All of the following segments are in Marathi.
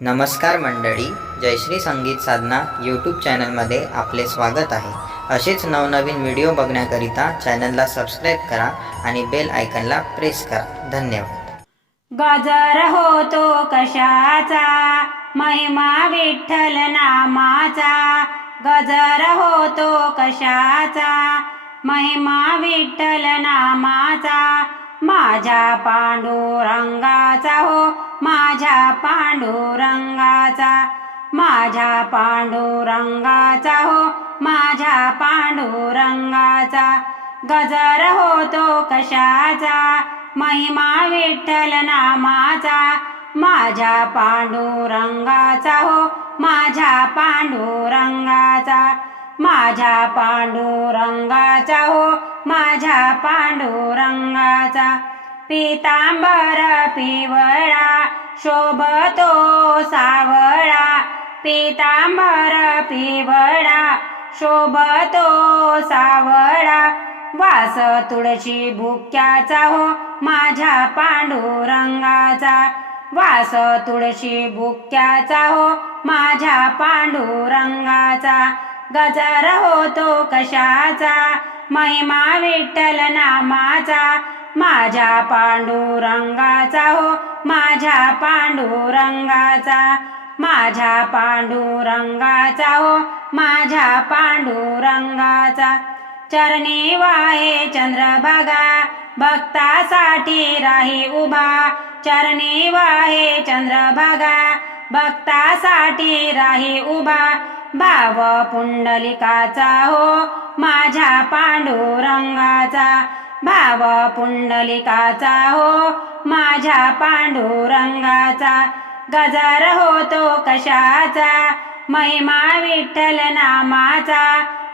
नमस्कार मंडळी, जयश्री संगीत साधना यूट्यूब चॅनलमध्ये आपले स्वागत आहे। असेच नवनवीन व्हिडिओ बघण्याकरिता चॅनलला सबस्क्राईब करा आणि बेल आयकॉनला प्रेस करा। धन्यवाद। गजर होतो कशाचा, महिमा विठ्ठल नामाचा। गजर होतो कशाचा, महिमा विठ्ठल नामाचा। माझ्या पांडुरंगाचा हो, माझ्या पांडुरंगाचा। माझ्या पांडुरंगाचा हो, माझ्या पांडुरंगाचा। गजर होतो कशाचा, महिमा विठ्ठल नामाचा। माझ्या पांडुरंगाचा हो, माझ्या पांडुरंगाचा। माझ्या पांडुरंगाचा हो, माझ्या पांडुरंगाचा। पीतांबर पिवळा शोभतो सावळा। पीतांबर पिवळा शोभतो सावळा। वास तुळशी बुक्याचा हो, माझ्या पांडुरंगाचा। वास तुळशी बुक्याचा हो, माझ्या पांडुरंगाचा। गजर होतो कशाचा, महिमा विठ्ठल नामाचा। माझ्या पांडुरंगाचा हो, माझ्या पांडुरंगाचा। माझ्या पांडुरंगाचा हो, माझ्या पांडुरंगाचा। चरणी वाहे चंद्रभागा, भक्तासाठी राही उभा। चरणी वाहे चंद्रभागा, भक्तासाठी राही उभा। भाव पुंडलिकाचा हो, माझ्या पांडुरंगाचा। भाव पुंडलिकाचा हो, माझ्या पांडुरंगाचा। गजर होतो कशाचा, महिमा विठ्ठल नामाचा।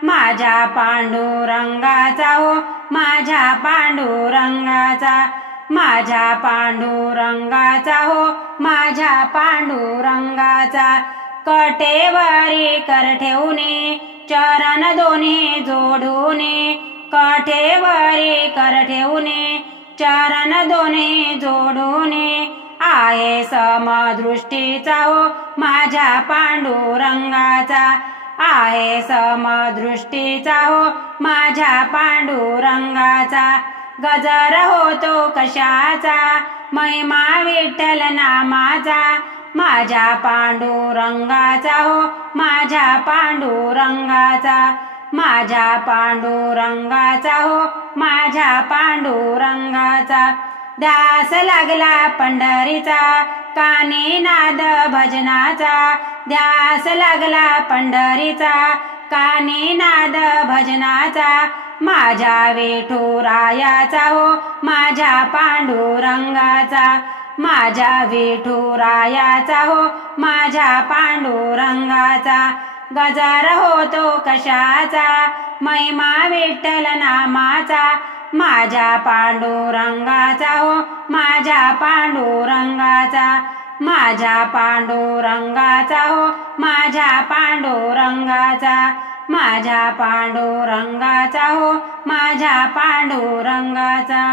माझ्या पांडुरंगाचा हो, माझ्या पांडुरंगाचा। माझ्या पांडुरंगाचा हो, माझ्या पांडुरंगाचा। कटेवरी कर ठेवणे, चरण दोन्ही जोडूने। कटेवरी कर ठेवणे, चरण दोन्ही जोडूने। आहे समदृष्टीचा हो, माझ्या पांडुरंगाचा। आहे समदृष्टीचा हो, माझ्या पांडुरंगाचा। गजर होतो कशाचा, महिमा विठ्ठल नामाचा। माझ्या पांडुरंगाचा हो, माझ्या पांडुरंगाचा। माझ्या पांडुरंगाचा हो, माझ्या पांडुरंगाचा। ध्यास लागला पंढरीचा, कानी नाद भजनाचा। ध्यास लागला पंढरीचा, कानी नाद भजनाचा। माझ्या विठुरायाचा हो, माझ्या पांडुरंगाचा। माझ्या विठुरायाचा हो, माझ्या पांडुरंगाचा। गजर होतो कशाचा, महिमा विठ्ठल नामाचा। माझ्या पांडुरंगाचा हो, माझ्या पांडुरंगाचा। माझ्या पांडुरंगाचा हो, माझ्या पांडुरंगाचा। माझ्या पांडुरंगाचा हो, माझ्या पांडुरंगाचा।